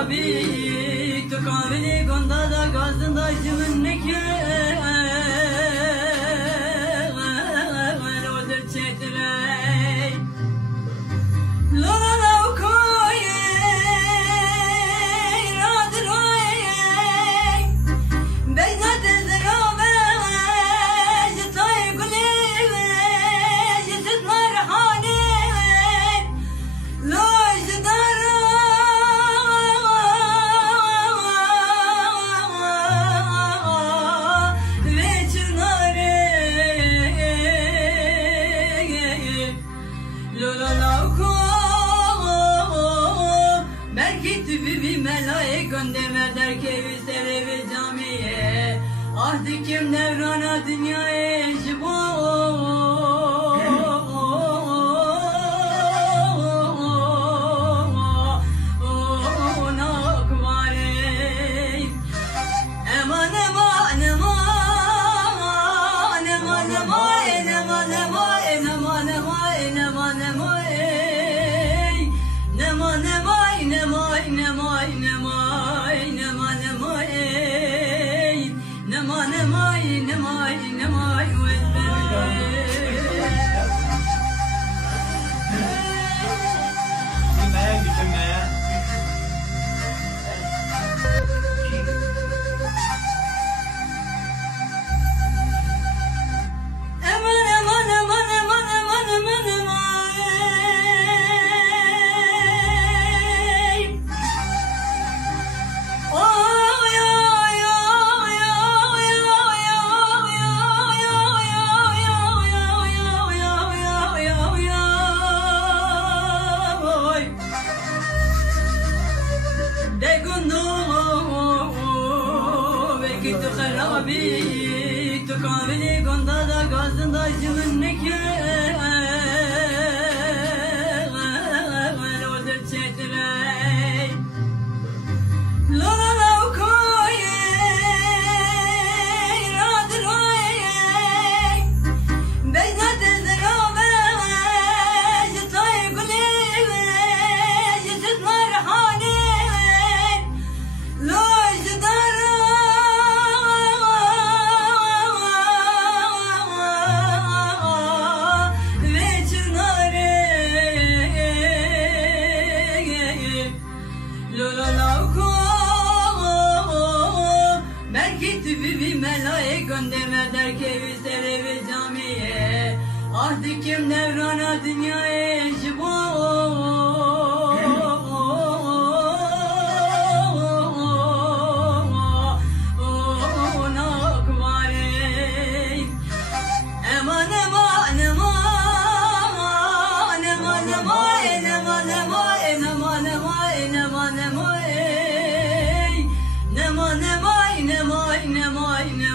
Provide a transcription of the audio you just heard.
خرابی تو کاملی گنده دا گازن دا جمن نکه لودر چیتره لولا لو کوی رادر وی بیزت زرابه جتای گلی جتت مرحانی لوش دارا Gönderme der ki üstleri camiye Ahdi kim devrana dünyaya eşbo Eman eman eman eman eman eman eman eman eman eman eman Neman neman neman neman neman خرابی تو کاملی گنده دا گازن دا جمن نکه لودر چیتره لولا لو کوی رادر وی بیزت زرابه جتای گلی جتت مرحانی لوش دارا Gönderme der ki üstleri camiye Ahdi kim devrana dünyaya eşbo Eman eman eman eman eman eman eman eman eman eman eman